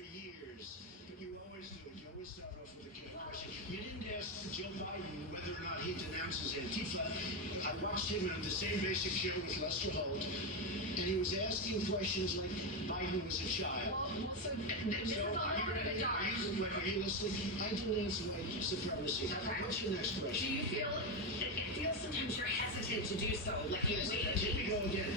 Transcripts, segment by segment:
for years, but you always do it. You always start off with a question. You didn't ask Joe Biden whether or not he denounces Antifa. I watched him on the same basic show with Lester Holt, and he was asking questions like Biden was a child. Well, so this is a little bit of a dodge. Are you listening? I denounce white supremacy. Okay. What's your next question? Do you feel, it feels sometimes you're hesitant to do so, like you wait. Here we go again.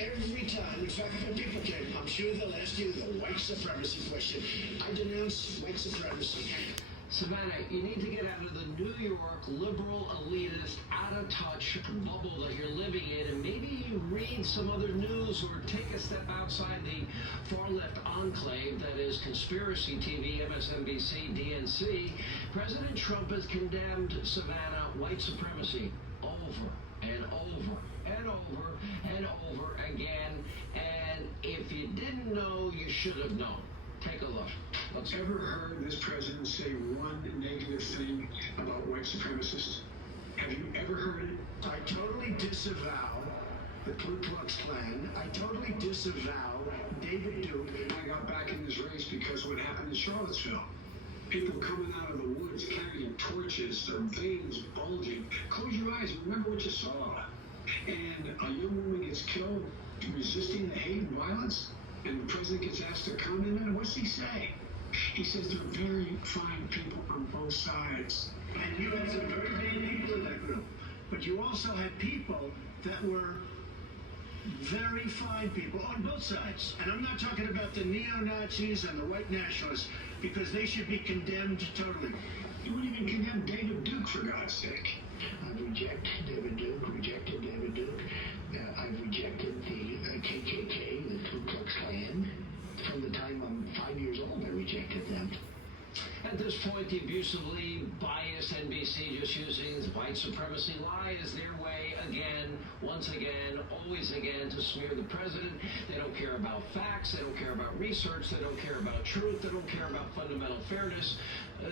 Every time, in fact, when people came, I'm sure they'll ask you the white supremacy question. I denounce white supremacy. Savannah, you need to get out of the New York liberal, elitist, out-of-touch bubble that you're living in, and maybe you read some other news or take a step outside the far-left enclave that is conspiracy TV, MSNBC, DNC. President Trump has condemned, Savannah, white supremacy over and over and over and over again, and if you didn't know, you should have known. Take a look. Let's ever heard this president say one negative thing about white supremacists? Have you ever heard it? I totally disavow the Ku Klux Klan. I totally disavow David Duke. I got back in this race because of what happened in Charlottesville. People coming out of the woods carrying torches, their veins bulging. Close your eyes and remember what you saw. And a young woman gets killed resisting the hate and violence. And the president gets asked to comment on it. What's he say? He says they're very fine people on both sides. And you had some very bad people in that group. But you also had people that were very fine people on both sides. And I'm not talking about the neo-Nazis and the white nationalists, because they should be condemned totally. You wouldn't even condemn David Duke, for God's sake. I've rejected David Duke. I've rejected the KKK, the Ku Klux Klan. From the time I'm 5 years old, I rejected them. At this point, the abusively biased NBC just using white supremacy lie as their way again, once again, always again to smear the president. They don't care about facts. They don't care about research. They don't care about truth. They don't care about fundamental fairness,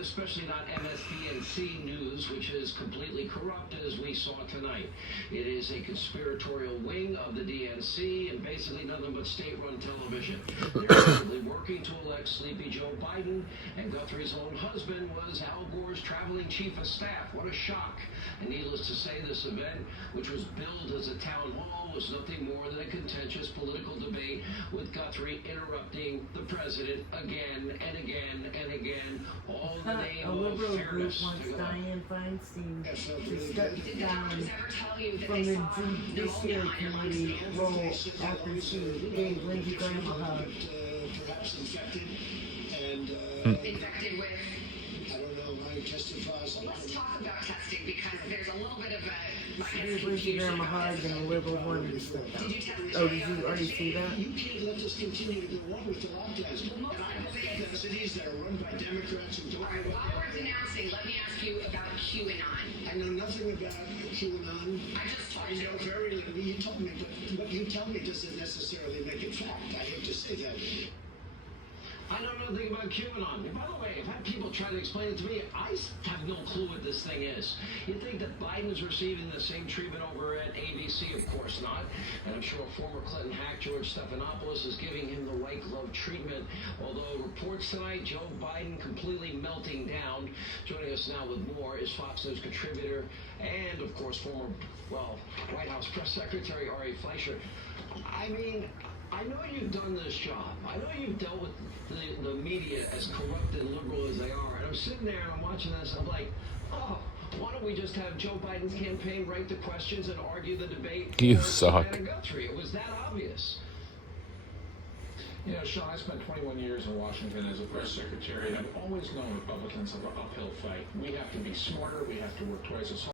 especially not MSDNC news, which is completely corrupt, as we saw tonight. It is a conspiratorial wing of the DNC and basically nothing but state-run television. They're simply working to elect Sleepy Joe Biden, and Guthrie's own husband was Al Gore's traveling chief of staff. What a shock. And needless to say, this event, which was billed as a town hall, was nothing more than a contentious political debate with Guthrie interrupting the president again and again and again, all in the name a of liberal group fairness. wants Dianne Feinstein to step Did the down doctors ever tell you that from they the saw Judiciary Committee role after she gave Lindsey Graham a hug? Perhaps infected and infected with? I don't know, I tested positive. Well, let's talk about testing, because there's a little bit of a, She gave Lindsey Graham a hug and the liberals wanted to step down. Did you test Oh, did you already see that? You can't let this continue to go on with the lockdowns. And I believe that cities that are run by Democrats who don't All right, know while what we're denouncing, let me ask you about QAnon. I know nothing about QAnon. I just told I you. know very little. You told me, but what you tell me doesn't necessarily make it fact. I hate to say that. I know nothing about QAnon. And by the way, I've had people try to explain it to me. I have no clue what this thing is. You think that Biden's receiving the same treatment over at ABC? Of course not. And I'm sure former Clinton hack George Stephanopoulos is giving him the white glove treatment. Although reports tonight, Joe Biden completely melting down. Joining us now with more is Fox News contributor and, of course, former, White House press secretary Ari Fleischer. I mean, I know you've done this job. I know you've dealt with the media as corrupt and liberal as they are. And I'm sitting there and I'm watching this. I'm like, oh, why don't we just have Joe Biden's campaign write the questions and argue the debate? You for suck. Savannah Guthrie? It was that obvious. You know, Sean, I spent 21 years in Washington as a press secretary, and I've always known Republicans have an uphill fight. We have to be smarter. We have to work twice as hard.